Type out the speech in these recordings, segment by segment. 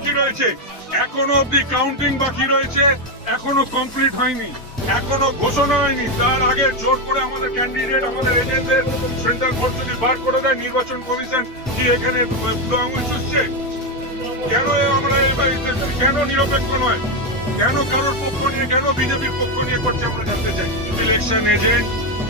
বাকি রয়েছে। এখনও অব্দি কাউন্টিং বাকি রয়েছে। এখনও কমপ্লিট হয়নি। এখনও ঘোষণা হয়নি। তার আগে জোর করে আমাদের ক্যান্ডিডেট আমাদের এজেন্টদের সেন্ট্রাল কোর্ট যদি বার করে দেয়, নির্বাচন কমিশন কি এখানে পুরো আঙুল চুষছে কেন আমরা এই কেন নিরপেক্ষ নয়? কেন কারোর পক্ষ নিয়ে, কেন বিজেপির পক্ষ নিয়ে করছে আমরা জানতে চাই। ইলেকশন এজেন্ট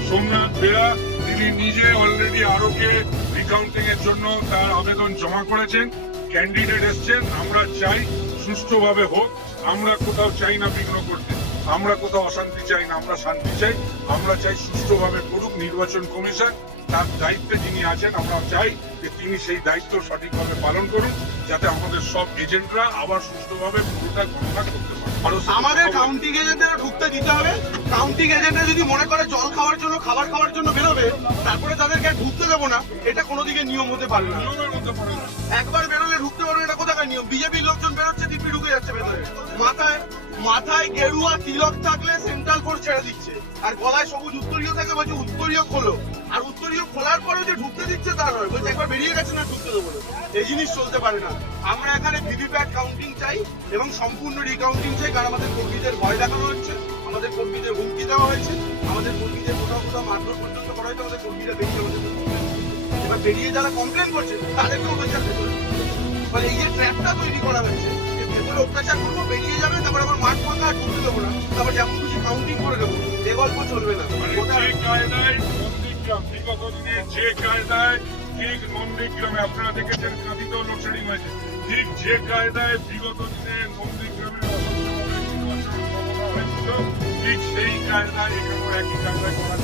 সোমনাথ বেরা, তিনি নিজে অলরেডি আরোকে রিকাউন্টিং এর জন্য তার আবেদন জমা করেছেন। ক্যান্ডিডেট এসছেন আমরা চাই সুষ্ঠুভাবে হোক আমরা কোথাও চাই না বিঘ্ন করতে আমরা কোথাও অশান্তি চাই না আমরা শান্তি চাই আমরা চাই সুষ্ঠুভাবে করুক নির্বাচন কমিশন তার দায়িত্বে যিনি আছেন আমরা চাই যে তিনি সেই দায়িত্ব সঠিকভাবে পালন করুন যাতে আমাদের সব এজেন্টরা আবার সুষ্ঠুভাবে পুরোটা গণনা করতে পারে। আমাদের কাউন্টিং এজেন্টদের ঢুকতে দিতে হবে। কাউন্টিং এজেন্টরা যদি মনে করে জল খাওয়ার জন্য খাবার খাওয়ার জন্য বেরোবে তারপরে তাদেরকে ঢুকতে দেবো না এটা কোনো দিকে নিয়ম হতে পারে না। একবার বিজেপির লোকজন বেরোচ্ছে দিব্যি ঢুকে যাচ্ছে ভেতরে। মাথায় মাথায় গেরুয়া তিলক থাকলে সেন্ট্রাল ফোর্স ছেড়ে দিচ্ছে। আর গলায় সবুজ উত্তরীয় থাকে বলছে উত্তরীয় খোলো। আর উত্তরীয় খোলার পরেও যে ঢুকতে দিচ্ছে তার নয়, বলছে একবার বেরিয়ে গেছে না ঢুকতে দেবো এই জিনিস চলতে পারে না। আমরা এখানে ভিভিপ্যাট কাউন্টিং চাই এবং সম্পূর্ণ রিকাউন্টিং চাই, কারণ আমাদের কর্মীদের ভয় দেখানো হচ্ছে, আমাদের কর্মীদের হুমকি দেওয়া হয়েছে, আমাদের কর্মীদের কোথাও কোথাও মারধর পর্যন্ত করা হয়েছে আমাদের কর্মীরা বেরিয়ে আমাদের এবার বেরিয়ে যারা কমপ্লেন করছে, তাদেরকেও বেচার ভেতরে ফলে এই ট্র্যাপটা তৈরি করা হয়েছে, যে ভেতরে অত্যাচার করব, বেরিয়ে যাবে, তারপর আবার মাঠ ফাঁকা আর ঢুকতে দেবো না। তারপর যেমন খুশি কাউন্টিং করে দেবো এ গল্প চলবে না। মানে যে কায়দায় নন্দীগ্রাম ঠিক নন্দীগ্রামে আপনারা দেখেছেন কাঁদিতেও লোডশেডিং হয়েছে। ঠিক যে কায়দায় বিগত দিনে হয়েছিল ঠিক সেই কায়দায় এখানেও একই কায়দায় করার